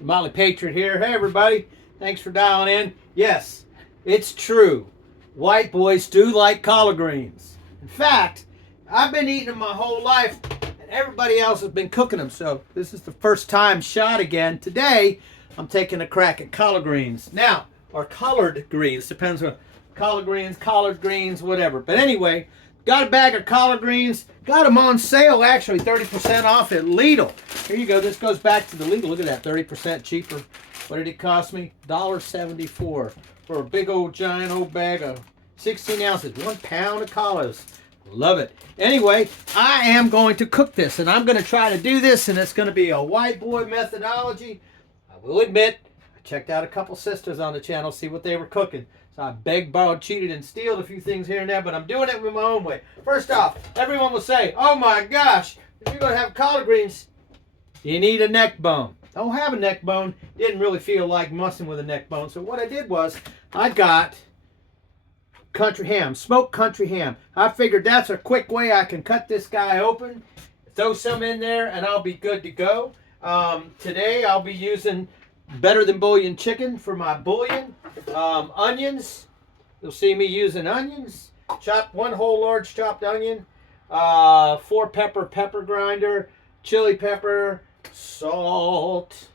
Molly Patriot here. Hey, everybody. Thanks for dialing in. Yes, it's true. White boys do like collard greens. In fact, I've been eating them my whole life, and everybody else has been cooking them. So this is the first time shot again. Today, I'm taking a crack at collard greens. Now, or collard greens. Depends on collard greens, whatever. But anyway, got a bag of collard greens. Got them on sale, actually, 30% off at Lidl. Here you go. This goes back to the Lidl. Look at that, 30% cheaper. What did it cost me? $1.74 for a big old giant old bag of 16 ounces, 1 pound of collards. Love it. Anyway, I am going to cook this, and I'm going to try to do this, and it's going to be a white boy methodology. I will admit, I checked out a couple sisters on the channel, see what they were cooking. So I begged, borrowed, cheated, and stealed a few things here and there, but I'm doing it with my own way. First off, everyone will say, oh my gosh, if you're going to have collard greens, you need a neck bone. Don't have a neck bone. Didn't really feel like messing with a neck bone. So what I did was I got country ham, smoked country ham. I figured that's a quick way I can cut this guy open, throw some in there, and I'll be good to go. Today I'll be using Better Than Bouillon chicken for my bouillon. Onions. You'll see me using onions. Chop 1 whole large chopped onion. 4 pepper grinder. Chili pepper. Salt.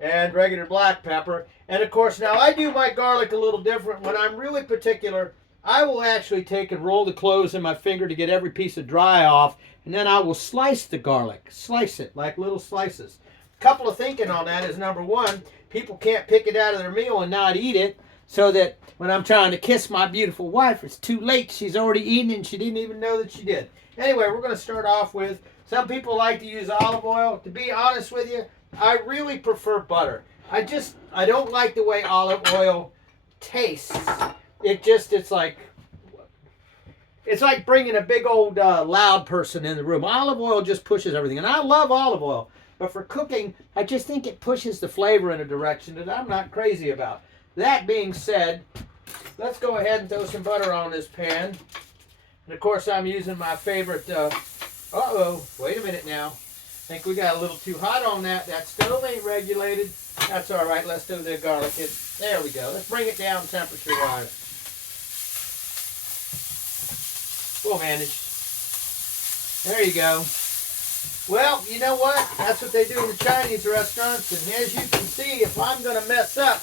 And regular black pepper. And of course, now I do my garlic a little different. When I'm really particular, I will actually take and roll the cloves in my finger to get every piece of dry off. And then I will slice the garlic. Slice it like little slices. Couple of thinking on that is, number one, people can't pick it out of their meal and not eat it, so that when I'm trying to kiss my beautiful wife, it's too late. She's already eaten and she didn't even know that she did. Anyway, we're going to start off with, some people like to use olive oil. To be honest with you, I really prefer butter. I don't like the way olive oil tastes. It's like bringing a big old loud person in the room. Olive oil just pushes everything, and I love olive oil. But for cooking, I just think it pushes the flavor in a direction that I'm not crazy about. That being said, let's go ahead and throw some butter on this pan. And of course, I'm using my favorite, wait a minute now. I think we got a little too hot on that. That stove ain't regulated. That's all right. Let's do the garlic. There we go. Let's bring it down temperature-wise. We'll manage. There you go. Well, you know what? That's what they do in the Chinese restaurants. And as you can see, if I'm going to mess up,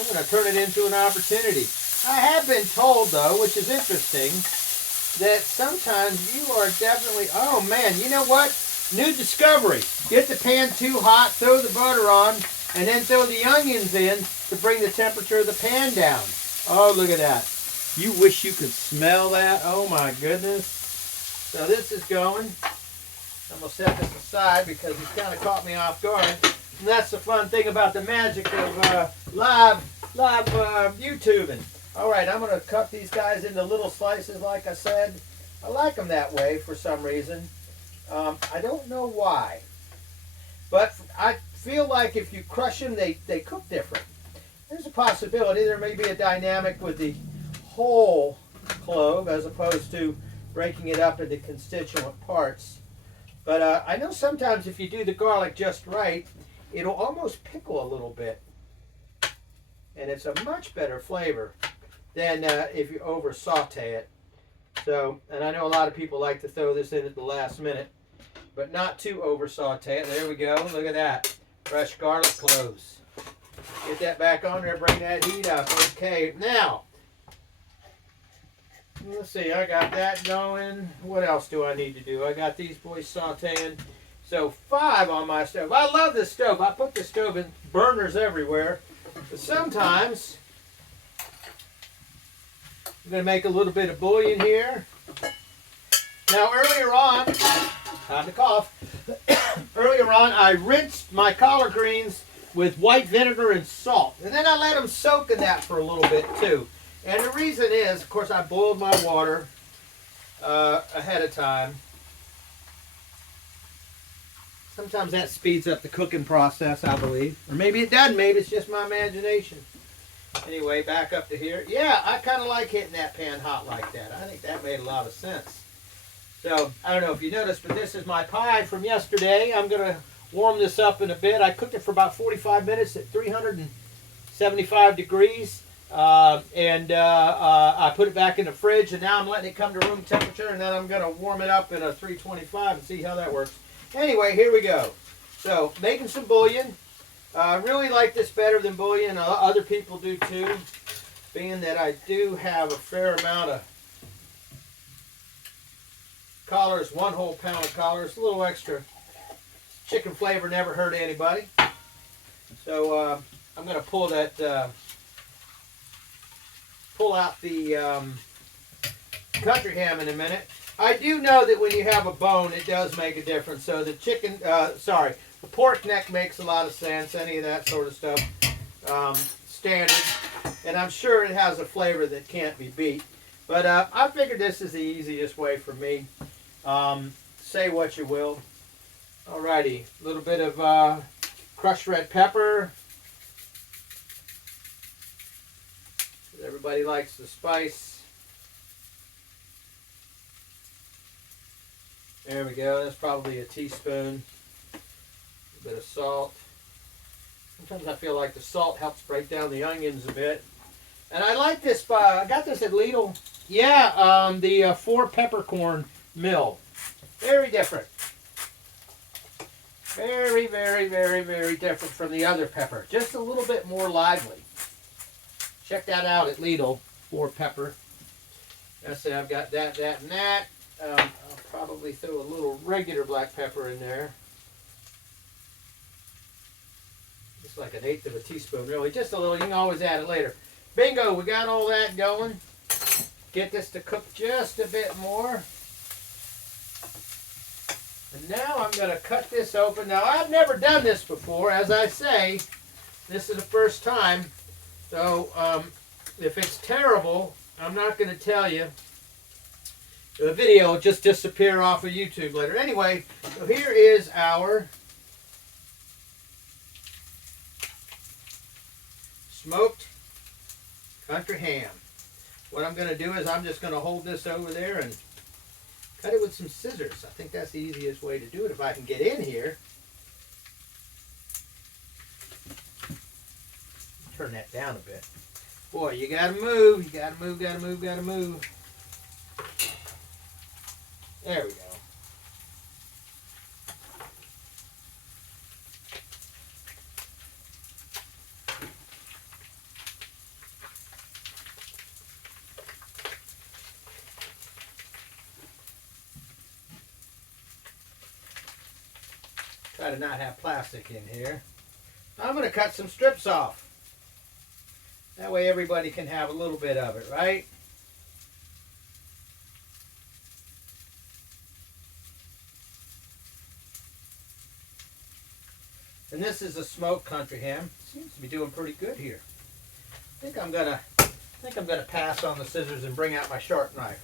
I'm going to turn it into an opportunity. I have been told, though, which is interesting, that sometimes you are definitely, oh man, you know what? New discovery. Get the pan too hot, throw the butter on, and then throw the onions in to bring the temperature of the pan down. Oh, look at that. You wish you could smell that. Oh my goodness. So this is going. I'm going to set this aside because it's kind of caught me off guard. And that's the fun thing about the magic of live YouTubing. All right, I'm going to cut these guys into little slices like I said. I like them that way for some reason. I don't know why. But I feel like if you crush them, they cook different. There's a possibility there may be a dynamic with the whole clove as opposed to breaking it up into constituent parts. But I know sometimes if you do the garlic just right, it'll almost pickle a little bit. And it's a much better flavor than if you over saute it. So, and I know a lot of people like to throw this in at the last minute, but not too over saute it. There we go. Look at that. Fresh garlic cloves. Get that back on there, bring that heat up. Okay, now, let's see, I got that going. What else do I need to do? I got these boys sauteing. So 5 on my stove. I love this stove. I put this stove in burners everywhere. But sometimes I'm going to make a little bit of bouillon here. Now earlier on, time to cough. Earlier on, I rinsed my collard greens with white vinegar and salt. And then I let them soak in that for a little bit too. And the reason is, of course, I boiled my water ahead of time. Sometimes that speeds up the cooking process, I believe. Or maybe it doesn't, maybe it's just my imagination. Anyway, back up to here. Yeah, I kind of like hitting that pan hot like that. I think that made a lot of sense. So, I don't know if you noticed, but this is my pie from yesterday. I'm going to warm this up in a bit. I cooked it for about 45 minutes at 375 degrees. I put it back in the fridge, and now I'm letting it come to room temperature, and then I'm going to warm it up in a 325 and see how that works. Anyway, here we go. So, making some bouillon. I really like this better than bouillon. Other people do too, being that I do have a fair amount of collards, 1 whole pound of collards, a little extra. Chicken flavor never hurt anybody. So I'm going to pull that, pull out the country ham in a minute. I do know that when you have a bone, it does make a difference. So the chicken, the pork neck makes a lot of sense, any of that sort of stuff, standard. And I'm sure it has a flavor that can't be beat. But I figured this is the easiest way for me. Say what you will. Alrighty, a little bit of crushed red pepper. Everybody likes the spice. There we go. That's probably a teaspoon. A bit of salt. Sometimes I feel like the salt helps break down the onions a bit. And I like this. I got this at Lidl. Yeah, the 4 peppercorn mill. Very different. Very, very, very, very different from the other pepper. Just a little bit more lively. Check that out at Lidl, 4 pepper. I say I've got that, and that. I'll probably throw a little regular black pepper in there. Just like 1/8 of a teaspoon, really. Just a little. You can always add it later. Bingo, we got all that going. Get this to cook just a bit more. And now I'm going to cut this open. Now, I've never done this before. As I say, this is the first time. So, if it's terrible, I'm not going to tell you. The video will just disappear off of YouTube later. Anyway, so here is our smoked country ham. What I'm going to do is I'm just going to hold this over there and cut it with some scissors. I think that's the easiest way to do it if I can get in here. Turn that down a bit. Boy, you gotta move. You gotta move, gotta move, gotta move. There we go. Try to not have plastic in here. I'm going to cut some strips off. That way everybody can have a little bit of it, right? And this is a smoked country ham. Seems to be doing pretty good here. I think I'm gonna pass on the scissors and bring out my sharp knife.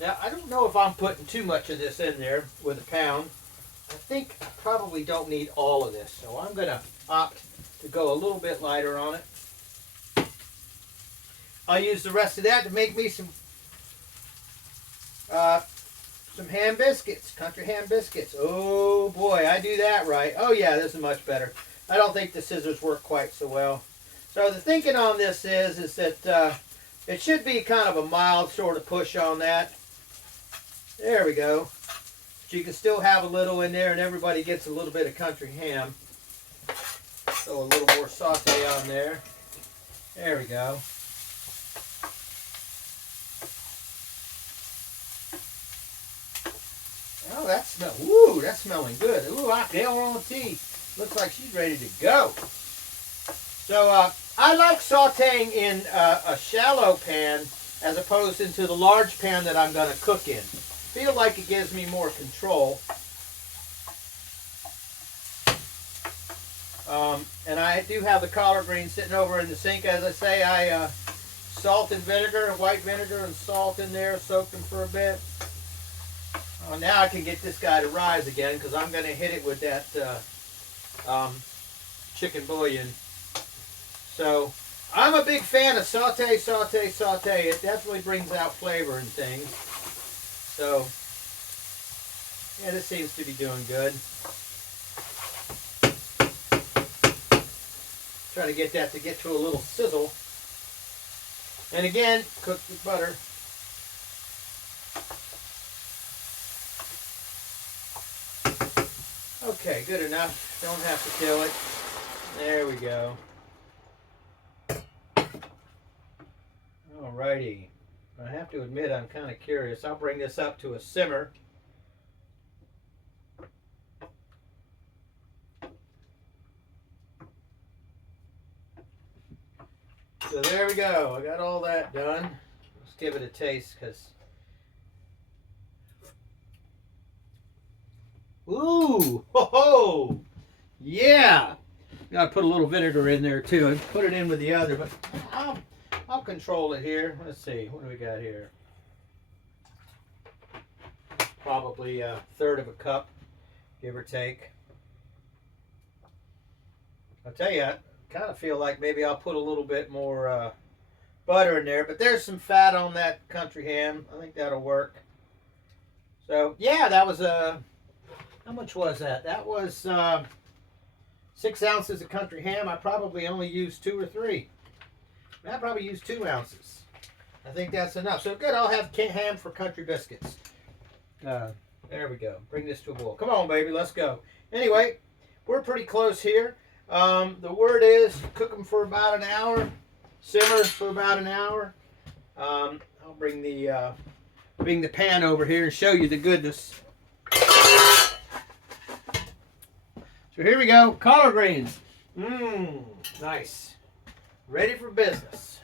Now I don't know if I'm putting too much of this in there with a pound. I think I probably don't need all of this, so I'm gonna opt to go a little bit lighter on it. I'll use the rest of that to make me some ham biscuits, country ham biscuits. Oh boy, I do that right. Oh yeah, this is much better. I don't think the scissors work quite so well. So the thinking on this is that it should be kind of a mild sort of push on that. There we go. But you can still have a little in there and everybody gets a little bit of country ham. So a little more saute on there. There we go. Oh, that's smelling good. Ooh, Dale on the tea. Looks like she's ready to go. So I like sauteing in a shallow pan as opposed to the large pan that I'm going to cook in. Feel like it gives me more control. And I do have the collard greens sitting over in the sink. As I say, I salt and vinegar, white vinegar and salt in there, soak them for a bit. Now I can get this guy to rise again because I'm going to hit it with that chicken bouillon. So I'm a big fan of saute, saute, saute. It definitely brings out flavor and things. So yeah, this seems to be doing good. Try to get that to get to a little sizzle. And again, cook with butter. Okay, good enough. Don't have to kill it. There we go. Alrighty. I have to admit I'm kind of curious. I'll bring this up to a simmer. So there we go. I got all that done. Let's give it a taste, because ooh, ho ho, yeah. Got to put a little vinegar in there too, and put it in with the other. But I'll control it here. Let's see. What do we got here? Probably a third of a cup, give or take. I'll tell you, I kind of feel like maybe I'll put a little bit more butter in there, but there's some fat on that country ham. I think that'll work. So yeah, that was how much was that? That was 6 ounces of country ham. I probably only used 2 or 3. I probably used 2 ounces. I think that's enough. So good, I'll have ham for country biscuits. There we go. Bring this to a boil. Come on, baby, let's go. Anyway, we're pretty close here. The word is cook them for about an hour. Simmer for about an hour. I'll bring the pan over here and show you the goodness. So here we go, collard greens. Nice. Ready for business.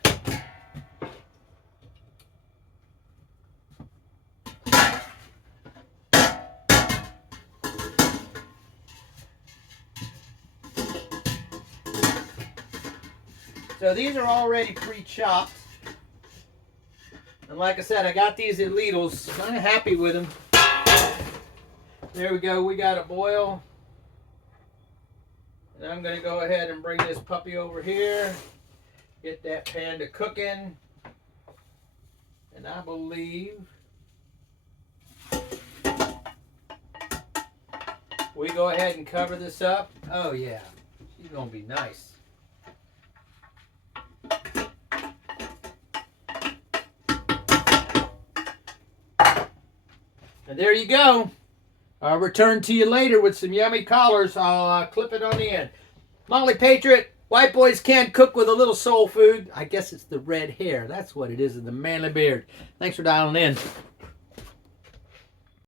So these are already pre-chopped. And like I said, I got these at Lidl's. Kind of happy with them. There we go, we got a boil. And I'm going to go ahead and bring this puppy over here. Get that pan to cooking. And I believe we go ahead and cover this up. Oh yeah, she's going to be nice. And there you go. I'll return to you later with some yummy collars. I'll clip it on the end. Molly Patriot, white boys can't cook with a little soul food. I guess it's the red hair. That's what it is, in the manly beard. Thanks for dialing in.